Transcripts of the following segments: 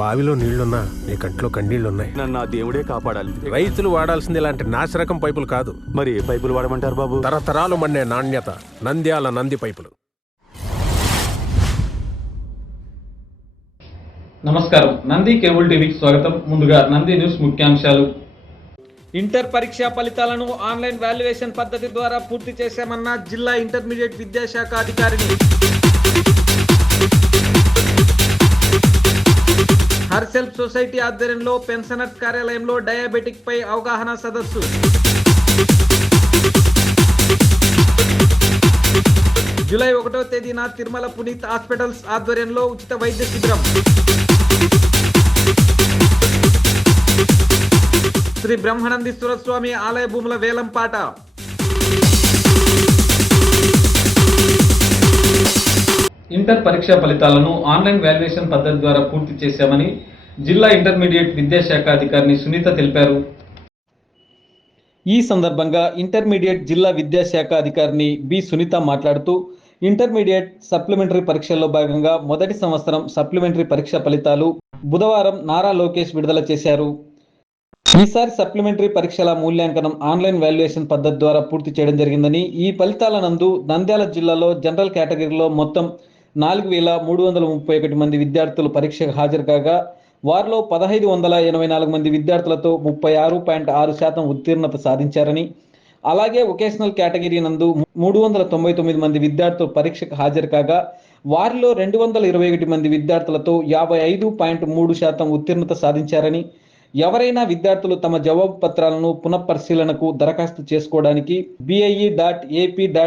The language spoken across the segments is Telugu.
బావిలో నీళ్లున్నా నీ కంట్లో కన్నీళ్లున్నాయి. నన్ను ఆ దేవుడే కాపాడాలి. రైతులు వాడాల్సింది ఇలాంటి నాసిరకం పైపులు కాదు. మరి ఏ పైపులు వాడమంటారు బాబు? తరతరాలు మన్నే నాణ్యత నంద్యాల నంది పైపులు. నమస్కారం, నంది కేబుల్ టీవీకి స్వాగతం. ముందుగా నంది న్యూస్ ముఖ్యాంశాలు. ఇంటర్ పరీక్షా ఫలితాలను ఆన్లైన్ వాల్యుయేషన్ పద్ధతి ద్వారా పూర్తి చేశామన్న జిల్లా ఇంటర్మీడియట్ విద్యాశాఖ అధికారిని. హర్ సెల్ఫ్ సొసైటీ ఆధ్వర్యంలో పెన్షనర్స్ కార్యాలయంలో డయాబెటిక్ పై అవగాహన సదస్సు. జూలై 1వ తేదీన తిరుమల పునీత్ హాస్పిటల్స్ ఆధ్వర్యంలో ఉచిత వైద్య శిబిరం. శ్రీ బ్రహ్మానందేశ్వర స్వామి ఆలయ భూముల వేలంపాట. ఇంటర్ పరీక్షా ఫలితాలను ఆన్లైన్ వాల్యుయేషన్ పద్ధతి ద్వారా పూర్తి చేశామని జిల్లా ఇంటర్మీడియట్ విద్యాశాఖ అధికారిని సునీత తెలిపారు. ఈ సందర్భంగా ఇంటర్మీడియట్ జిల్లా విద్యాశాఖ అధికారిని బి సునీత మాట్లాడుతూ, ఇంటర్మీడియట్ సప్లిమెంటరీ పరీక్షల్లో భాగంగా మొదటి సంవత్సరం సప్లిమెంటరీ పరీక్ష ఫలితాలు బుధవారం నారా లోకేష్ విడుదల చేశారు. ఈసారి సప్లిమెంటరీ పరీక్షల మూల్యాంకనం ఆన్లైన్ వాల్యుయేషన్ పద్ధతి ద్వారా పూర్తి చేయడం జరిగిందని, ఈ ఫలితాల నందు నంద్యాల జిల్లాలో జనరల్ కేటగిరీలో మొత్తం 4,331 మంది విద్యార్థులు పరీక్షకు హాజరు కాగా, వారిలో 1,584 మంది విద్యార్థులతో 36.6% ఉత్తీర్ణత సాధించారని, అలాగే వొకేషనల్ కేటగిరీ నందు 399 మంది విద్యార్థులు పరీక్షకు హాజరు కాగా, వారిలో 221 మంది విద్యార్థులతో 55.3% ఉత్తీర్ణత సాధించారని, ఎవరైనా విద్యార్థులు తమ జవాబు పత్రాలను పునఃపరిశీలనకు దరఖాస్తు చేసుకోవడానికి bie.ap.gov.in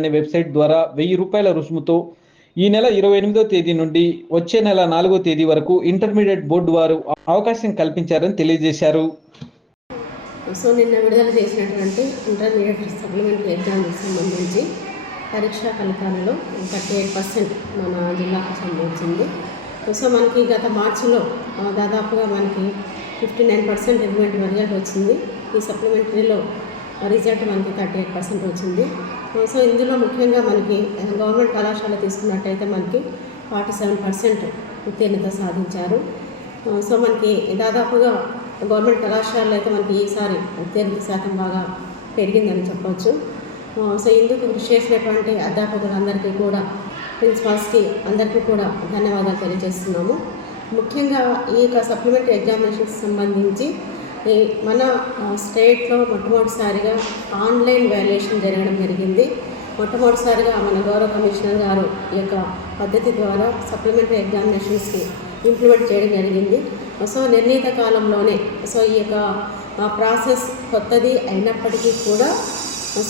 అనే వెబ్సైట్ ద్వారా ₹1000 రుసుముతో ఈ నెల 28వ తేదీ నుండి వచ్చే నెల 4వ తేదీ వరకు ఇంటర్మీడియట్ బోర్డు వారు అవకాశం కల్పించారని తెలియజేశారు. సో నిన్న విడుదల చేసినటువంటి ఇంటర్మీడియట్ సప్లిమెంటరీ ఎగ్జామ్కి సంబంధించి పరీక్షా ఫలితాలలో 38% మన జిల్లాకు సంబంధించింది. సో మనకి గత మార్చిలో దాదాపుగా మనకి 59% ఎలిమెంట్ రిజల్ట్ వచ్చింది. ఈ సప్లిమెంటరీలో రిజల్ట్ మనకి 38% వచ్చింది. సో ఇందులో ముఖ్యంగా మనకి గవర్నమెంట్ కళాశాల తీసుకున్నట్టయితే మనకి 47% ఉత్తీర్ణత సాధించారు. సో మనకి దాదాపుగా గవర్నమెంట్ కళాశాలలో అయితే మనకి ఈసారి ఉత్తీర్ణత శాతం బాగా పెరిగిందని చెప్పవచ్చు. సో ఇందుకు కృషి చేసినటువంటి అధ్యాపకులందరికీ కూడా, ప్రిన్సిపాల్స్కి అందరికీ కూడా ధన్యవాదాలు తెలియజేస్తున్నాము. ముఖ్యంగా ఈ యొక్క సప్లిమెంటరీ ఎగ్జామినేషన్కి సంబంధించి మన స్టేట్లో మొట్టమొదటిసారిగా ఆన్లైన్ వాల్యుయేషన్ జరగడం జరిగింది. మొట్టమొదటిసారిగా మన గౌరవ కమిషనర్ గారు ఈ యొక్క పద్ధతి ద్వారా సప్లిమెంటరీ ఎగ్జామినేషన్స్కి ఇంప్లిమెంట్ చేయడం జరిగింది. సో నిర్ణీత కాలంలోనే సో ఈ యొక్క ప్రాసెస్ కొత్తది అయినప్పటికీ కూడా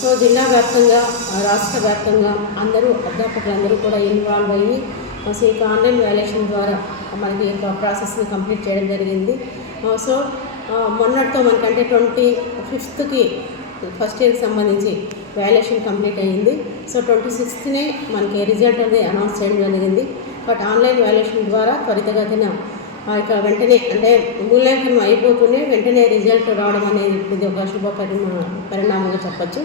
సో జిల్లా వ్యాప్తంగా, రాష్ట్ర వ్యాప్తంగా అందరూ అధ్యాపకులందరూ కూడా ఇన్వాల్వ్ అయ్యి సో ఈ ఆన్లైన్ వాల్యుయేషన్ ద్వారా మనకి ఈ యొక్క ప్రాసెస్ని కంప్లీట్ చేయడం జరిగింది. సో మొన్నటితో మనకంటే 25కి ఫస్ట్ ఇయర్కి సంబంధించి వాల్యుయేషన్ కంప్లీట్ అయ్యింది. సో 26నే మనకి రిజల్ట్ అనేది అనౌన్స్ చేయడం జరిగింది. బట్ ఆన్లైన్ వాల్యుయేషన్ ద్వారా త్వరితగతిన ఇక వెంటనే అంటే మూల్యాంకనం అయిపోతూనే వెంటనే రిజల్ట్ రావడం అనేది ఇది ఒక శుభ పరిణామంగా చెప్పచ్చు.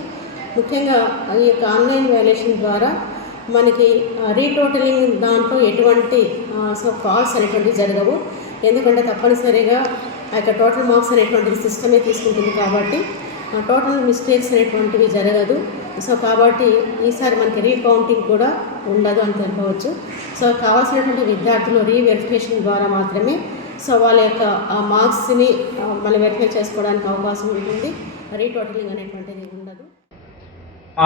ముఖ్యంగా ఈ యొక్క ఆన్లైన్ వాల్యుయేషన్ ద్వారా మనకి రీటోటలింగ్ దాంట్లో ఎటువంటి సో ఫాల్స్ అనేటువంటివి జరగవు. ఎందుకంటే తప్పనిసరిగా ఆ యొక్క టోటల్ మార్క్స్ అనేటువంటిది సిస్టమే తీసుకుంటుంది కాబట్టి టోటల్ మిస్టేక్స్ అనేటువంటివి జరగదు. సో కాబట్టి ఈసారి మనకి రీకౌంటింగ్ కూడా ఉండదు అని తెలుపవచ్చు. సో కావాల్సినటువంటి విద్యార్థులు రీవెరిఫికేషన్ ద్వారా మాత్రమే సో వాళ్ళ యొక్క మార్క్స్ని మళ్ళీ వెరిఫై చేసుకోవడానికి అవకాశం ఉంటుంది. రీటోటలింగ్ అనేటువంటిది ఉండదు.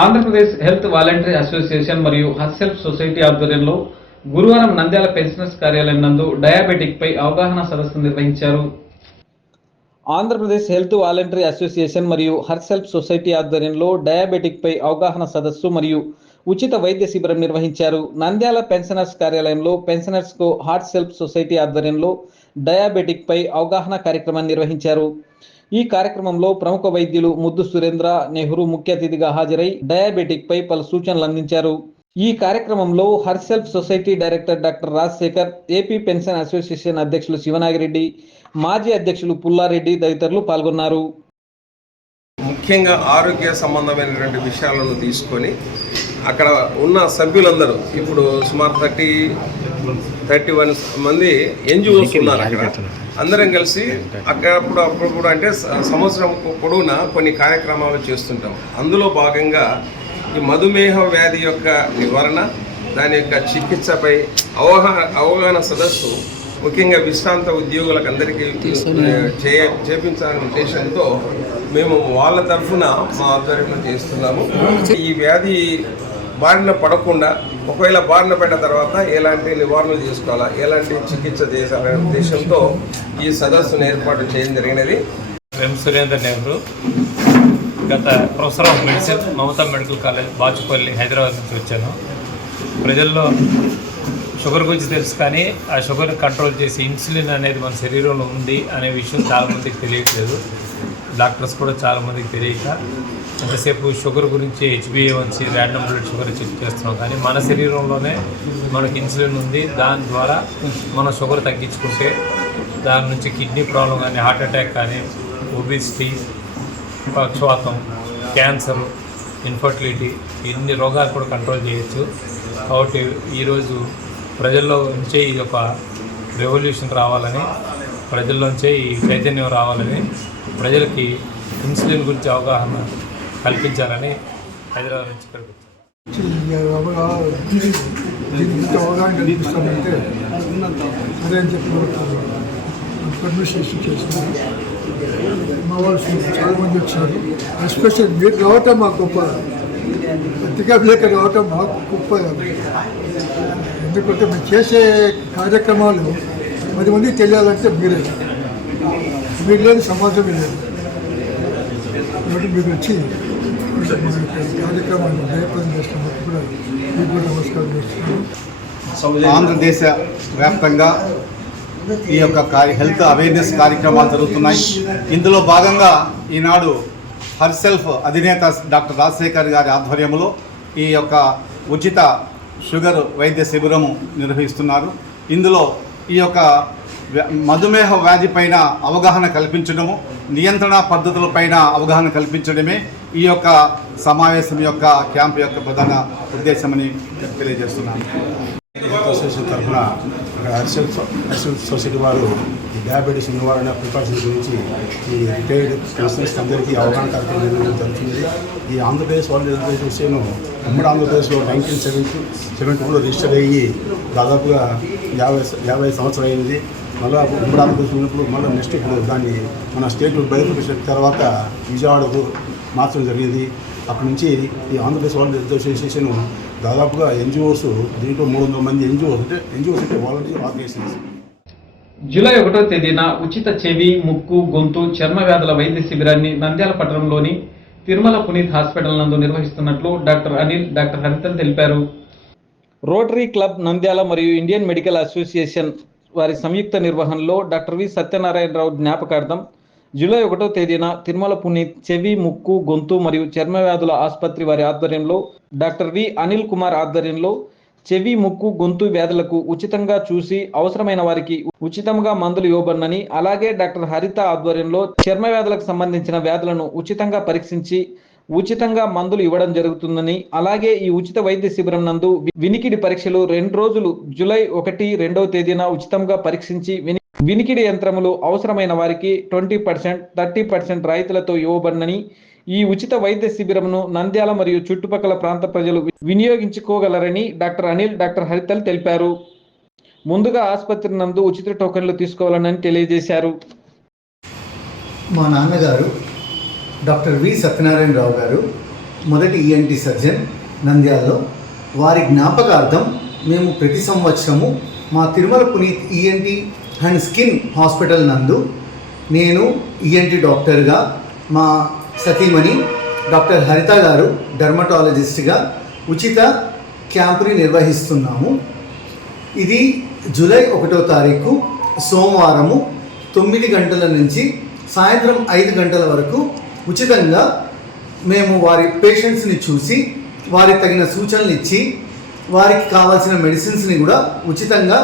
ఆంధ్రప్రదేశ్ హెల్త్ వాలంటరీ అసోసియేషన్ మరియు హర్ సెల్ఫ్ సొసైటీ ఆధ్వర్యంలో గురువారం నంద్యాల పెన్షనర్స్ కార్యాలయం నందు డయాబెటిక్ పై అవగాహన సదస్సు నిర్వహించారు. ఆంధ్రప్రదేశ్ హెల్త్ వాలంటరీ అసోసియేషన్ మరియు హర్ సెల్ఫ్ సొసైటీ ఆధ్వర్యంలో డయాబెటిక్ పై అవగాహన సదస్సు మరియు ఉచిత వైద్య శిబిరం నిర్వహించారు. నంద్యాల పెన్షనర్స్ కార్యాలయంలో పెన్షనర్స్ కు హర్ సెల్ఫ్ సొసైటీ ఆధ్వర్యంలో డయాబెటిక్ పై అవగాహన కార్యక్రమాన్ని నిర్వహించారు. ఈ కార్యక్రమంలో ప్రముఖ వైద్యులు ముద్దు సురేంద్ర నెహ్రూ ముఖ్య అతిథిగా హాజరై డయాబెటిక్ పై పలు సూచనలు అందించారు. ఈ కార్యక్రమంలో her self society director doctor Rajasekhar, AP pension association అధ్యక్షులు శివనాగిరెడ్డి, మాజీ అధ్యక్షులు పుల్లారెడ్డి తదితరులు పాల్గొన్నారు. ముఖ్యంగా ఆరోగ్య సంబంధమైనటువంటి విషయాలను తీసుకొని అక్కడ ఉన్న సభ్యులందరూ ఇప్పుడు సుమారు 31 మంది ఎన్జిఓస్ ఉన్నారు అక్కడ. అందరం కలిసి అప్పుడు కూడా అంటే సంవత్సరం పొడవునా కొన్ని కార్యక్రమాలు చేస్తుంటాం. అందులో భాగంగా ఈ మధుమేహ వ్యాధి యొక్క నివారణ, దాని యొక్క చికిత్సపై అవగాహన సదస్సు ముఖ్యంగా విశ్రాంత ఉద్యోగులకు అందరికీ చేపించాలనే ఉద్దేశంతో మేము వాళ్ళ తరఫున మా ఆధ్వర్యంలో చేస్తున్నాము. ఈ వ్యాధి బారిన పడకుండా, ఒకవేళ బారిన పడిన తర్వాత ఎలాంటి నివారణలు చేసుకోవాలా, ఎలాంటి చికిత్స చేయాలనే ఉద్దేశంతో ఈ సదస్సును ఏర్పాటు చేయడం జరిగినది. ఎం సురేందర్ నెహ్రూ, గత professor of medicine Mamata medical college Bachupally Hyderabad నుంచి వచ్చాను. ప్రజల్లో షుగర్ గురించి తెలుసు, కానీ ఆ షుగర్ కంట్రోల్ చేసి ఇన్సులిన్ అనేది మన శరీరంలో ఉంది అనే విషయం చాలామందికి తెలియట్లేదు. డాక్టర్స్ కూడా చాలామందికి తెలియక ఎంతసేపు షుగర్ గురించి HbA1c random blood sugar check చేస్తున్నాం, కానీ మన శరీరంలోనే మనకి ఇన్సులిన్ ఉంది. దాని ద్వారా మన షుగర్ తగ్గించుకుంటే దాని నుంచి కిడ్నీ ప్రాబ్లం కానీ, హార్ట్ అటాక్ కానీ, ఒబిసిటీ, పక్షవాతం, క్యాన్సర్, ఇన్ఫర్టిలిటీ, ఇన్ని రోగాలు కూడా కంట్రోల్ చేయొచ్చు. కాబట్టి ఈరోజు ప్రజల్లో నుంచే ఈ యొక్క రెవల్యూషన్ రావాలని, ప్రజల్లోంచే ఈ చైతన్యం రావాలని, ప్రజలకి ఇన్సులిన్ గురించి అవగాహన కల్పించాలని హైదరాబాద్ నుంచి దీనికి అవగాహన కల్పిస్తామంటే అదే అని చెప్పి పర్మిషన్ ఇష్యూ చేస్తున్నారు. మా వాళ్ళు చాలామంది వచ్చారు. ఎస్పెషల్ మీరు రావటం మాకు గొప్ప, పత్రికా విలేకరు రావటం మాకు గొప్ప. ఎందుకంటే మేము చేసే కార్యక్రమాలు 10 మందికి తెలియాలంటే మీరు లేని సమాజం లేదు. కాబట్టి మీరు వచ్చి కార్యక్రమాన్ని జయప్రదం చేస్తున్నట్టు కూడా మీకు కూడా నమస్కారం చేస్తున్నాను. ఆంధ్రదేశ వ్యాప్తంగా ఈ యొక్క హెల్త్ అవేర్నెస్ కార్యక్రమాలు జరుగుతున్నాయి. ఇందులో భాగంగా ఈనాడు హర్సెల్ఫ్ అధినేత డాక్టర్ రాజశేఖర్ గారి ఆధ్వర్యంలో ఈ యొక్క ఉచిత షుగర్ వైద్య శిబిరము నిర్వహిస్తున్నారు. ఇందులో ఈ యొక్క మధుమేహ వ్యాధి పైన అవగాహన కల్పించడము, నియంత్రణ పద్ధతులపైన అవగాహన కల్పించడమే ఈ యొక్క సమావేశం యొక్క క్యాంప్ యొక్క ప్రధాన ఉద్దేశమని తెలియజేస్తున్నాను. అసోసియేషన్ తరఫున హెల్త్ సొసైటీ వారు ఈ డయాబెటీస్ నివారణ ప్రికాషన్స్ గురించి ఈ రిటైర్డ్ పర్సన్స్ అందరికీ అవగాహన కార్యక్రమం జరుగుతుంది. ఈ ఆంధ్రప్రదేశ్ వరల్డ్ హెల్త్ అసోసియేషన్ ఉమ్మడి ఆంధ్రప్రదేశ్లో 1972లో రిజిస్టర్ అయ్యి దాదాపుగా 50 సంవత్సరాలు అయింది. మళ్ళీ ఉమ్మడి ఆంధ్రప్రదేశ్ ఉన్నప్పుడు మళ్ళీ నెక్స్ట్ ఇప్పుడు దాన్ని మన స్టేట్ బయలుదేరిన తర్వాత విజయవాడకు మార్చడం జరిగింది. అక్కడి నుంచి ఈ ఆంధ్రప్రదేశ్ వరల్డ్ హెల్త్ అసోసియేషన్ దాదాపుగా ఎన్జిఓస్, దీంట్లో 300 మంది ఎన్జిఓస్ అంటే వాలంటీర్ ఆర్గనైజేషన్స్. జూలై 1వ తేదీన ఉచిత చెవి, ముక్కు, గొంతు, చర్మ వ్యాధుల వైద్య శిబిరాన్ని నంద్యాల పట్టణంలోని తిరుమల పునీత్ హాస్పిటల్ నందు నిర్వహిస్తున్నట్లు డాక్టర్ అనిల్, డాక్టర్ హరితల్ తెలిపారు. రోటరీ క్లబ్ నంద్యాల మరియు ఇండియన్ మెడికల్ అసోసియేషన్ వారి సంయుక్త నిర్వహణలో డాక్టర్ వి సత్యనారాయణరావు జ్ఞాపకార్థం జూలై 1వ తేదీన తిరుమల పునీత్ చెవి, ముక్కు, గొంతు మరియు చర్మ వ్యాధుల ఆసుపత్రి వారి ఆధ్వర్యంలో డాక్టర్ వి అనిల్ కుమార్ ఆధ్వర్యంలో చెవి, ముక్కు, గొంతు వ్యాధులకు ఉచితంగా చూసి అవసరమైన వారికి ఉచితంగా మందులు ఇవ్వబడినని, అలాగే డాక్టర్ హరిత ఆధ్వర్యంలో చర్మ వ్యాధులకు సంబంధించిన వ్యాధులను ఉచితంగా పరీక్షించి ఉచితంగా మందులు ఇవ్వడం జరుగుతుందని, అలాగే ఈ ఉచిత వైద్య శిబిరం నందు వినికిడి పరీక్షలు 2 రోజులు జూలై 1, 2వ తేదీన ఉచితంగా పరీక్షించి వినికిడి యంత్రములు అవసరమైన వారికి 20%, 30% రాయితీలతో ఇవ్వబడినని, ఈ ఉచిత వైద్య శిబిరంను నంద్యాల మరియు చుట్టుపక్కల ప్రాంత ప్రజలు వినియోగించుకోగలరని డాక్టర్ అనిల్, డాక్టర్ హరితల్ తెలిపారు. ముందుగా ఆసుపత్రి నందు ఉచిత టోకెన్లు తీసుకోవాలని తెలియజేశారు. మా నాన్నగారు డాక్టర్ వి సత్యనారాయణరావు గారు మొదటి ENT సర్జన్ నంద్యాలలో. వారి జ్ఞాపకార్థం మేము ప్రతి సంవత్సరము మా Tirumala Puneet ENT and skin hospital నందు నేను ENT డాక్టర్గా, మా సతీమణి డాక్టర్ హరిత గారు డర్మటాలజిస్ట్గా ఉచిత క్యాంపుని నిర్వహిస్తున్నాము. ఇది జూలై 1వ తారీఖు సోమవారము 9 గంటల నుంచి సాయంత్రం 5 గంటల వరకు ఉచితంగా మేము వారి పేషెంట్స్ని చూసి వారికి తగిన సూచనలు ఇచ్చి వారికి కావాల్సిన మెడిసిన్స్ని కూడా ఉచితంగా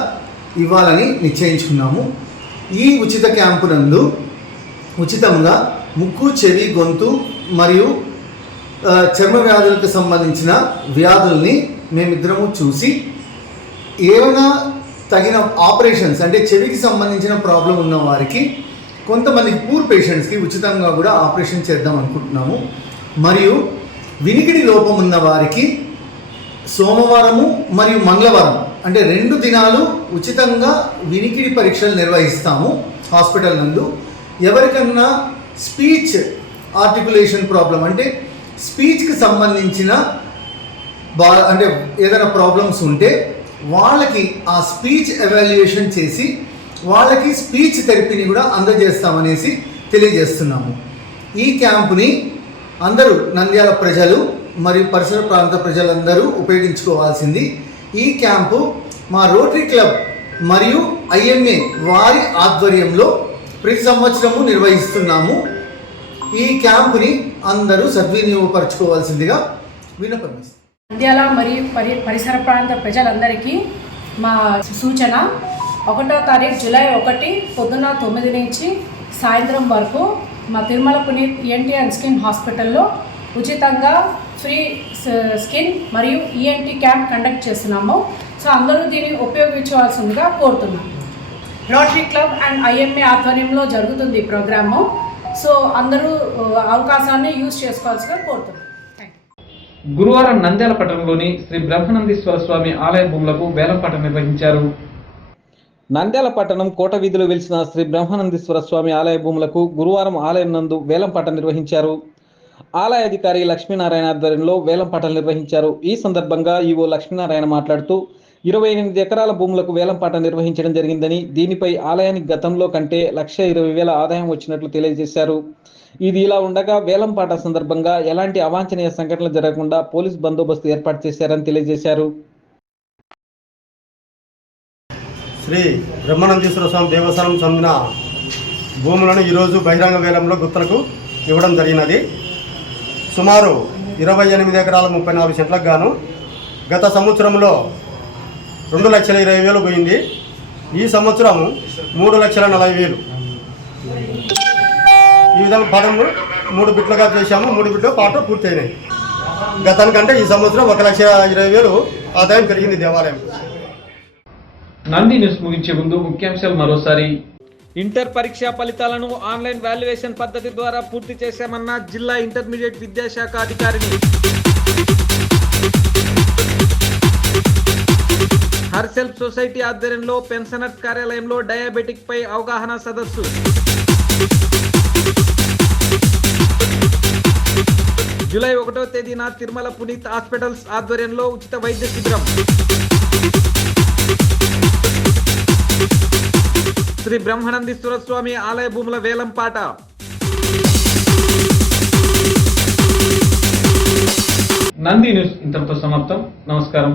ఇవ్వాలని నిశ్చయించుకున్నాము. ఈ ఉచిత క్యాంపు నందు ఉచితంగా ముక్కు, చెవి, గొంతు మరియు చర్మ వ్యాధులకు సంబంధించిన వ్యాధుల్ని మేమిద్దరము చూసి ఏమైనా తగిన ఆపరేషన్స్ అంటే చెవికి సంబంధించిన ప్రాబ్లం ఉన్న వారికి, కొంతమందికి పూర్ పేషెంట్స్కి ఉచితంగా కూడా ఆపరేషన్ చేద్దాం అనుకుంటున్నాము. మరియు వినికిడి లోపం ఉన్న వారికి సోమవారము మరియు మంగళవారం అంటే 2 దినాలు ఉచితంగా వినికిడి పరీక్షలు నిర్వహిస్తాము హాస్పిటల్ నందు. ఎవరికన్నా స్పీచ్ ఆర్టికులేషన్ ప్రాబ్లం అంటే స్పీచ్కి సంబంధించిన అంటే ఏదైనా ప్రాబ్లమ్స్ ఉంటే వాళ్ళకి ఆ స్పీచ్ ఎవాల్యుయేషన్ చేసి వాళ్ళకి స్పీచ్ థెరపీని కూడా అందజేస్తామనేసి తెలియజేస్తున్నాము. ఈ క్యాంపుని అందరూ నంద్యాల ప్రజలు మరియు పరిసర ప్రాంత ప్రజలందరూ ఉపయోగించుకోవాల్సింది. ఈ క్యాంపు మా రోటరీ క్లబ్ మరియు IMA వారి ఆధ్వర్యంలో ప్రతి సంవత్సరము నిర్వహిస్తున్నాము. ఈ క్యాంపుని అందరూ సద్వినియోగపరచుకోవాల్సిందిగా విన్నపమిస్తున్నాము. నంద్యాల మరియు పరిసర ప్రాంత ప్రజలందరికీ మా సూచన, 1వ తారీఖు జూలై 1 పొద్దున్న 9 నుంచి సాయంత్రం వరకు మా Tirumala Puneet ENT and skin హాస్పిటల్లో ఉచితంగా ఫ్రీ స్కిన్ మరియు ENT క్యాంప్ కండక్ట్ చేస్తున్నాము. సో అందరూ దీన్ని ఉపయోగించవలసిందిగా కోరుతున్నాము. రోటరీ క్లబ్ అండ్ IMA ఆధ్వర్యంలో జరుగుతుంది ఈ ప్రోగ్రాము. సో అందరూ అవకాశాన్ని యూజ్ చేసుకోవాల్సిగా కోరుతున్నాం. గురువారం నంద్యాల పట్టణంలోని శ్రీ బ్రహ్మానందేశ్వర స్వామి ఆలయ భూములకు వేలంపాట నిర్వహించారు. నంద్యాల పట్టణం కోట వీధిలో వెలిసిన శ్రీ బ్రహ్మానందేశ్వర స్వామి ఆలయ భూములకు గురువారం ఆలయం నందు వేలంపాట నిర్వహించారు. ఆలయ అధికారి లక్ష్మీనారాయణ ఆధ్వర్యంలో వేలంపాటలు నిర్వహించారు. ఈ సందర్భంగా ఈవో లక్ష్మీనారాయణ మాట్లాడుతూ 28 ఎకరాల భూములకు వేలంపాట నిర్వహించడం జరిగిందని, దీనిపై ఆలయానికి గతంలో కంటే 1,20,000 ఆదాయం వచ్చినట్లు తెలియజేశారు. ఇది ఇలా ఉండగా వేలంపాట సందర్భంగా ఎలాంటి అవాంఛనీయ సంఘటనలు జరగకుండా పోలీస్ బందోబస్తు ఏర్పాటు చేశారని తెలియజేశారు. శ్రీ బ్రహ్మానందేశ్వర స్వామి దేవస్థానం చెందిన భూములను ఈరోజు బహిరంగ వేలంలో గుత్తలకు ఇవ్వడం జరిగినది. సుమారు 28 ఎకరాల 34 సెంట్లకు గాను గత సంవత్సరంలో 2,20,000 పోయింది. ఈ సంవత్సరం 3,40,000. ఈ విధంగా పాఠంలో 3 బిట్లుగా చేశాము. 3 బిట్లు పాట పూర్తయినాయి. గతానికంటే ఈ సంవత్సరం 1,20,000 ఆదాయం పెరిగింది దేవాలయం. నంది న్యూస్ ముగించే ముందు ముఖ్యాంశాలు మరోసారి. ఇంటర్ పరీక్షా ఫలితాలను ఆన్లైన్ వాల్యుయేషన్ పద్ధతి ద్వారా పూర్తి చేశామన్న జిల్లా ఇంటర్మీడియట్ విద్యాశాఖ అధికారిని. హర్ సెల్ఫ్ సొసైటీ ఆధ్వర్యంలో పెన్షనర్స్ కార్యాలయంలో డయాబెటిక్ పై అవగాహన సదస్సు. జూలై 1వ తేదీన తిరుమల పునీత్ హాస్పిటల్స్ ఆధ్వర్యంలో ఉచిత వైద్య శిబిరం. శ్రీ బ్రహ్మానందేశ్వర స్వామి ఆలయ భూముల వేలంపాట. నంది న్యూస్ ఇంతటితో సమాప్తం. నమస్కారం.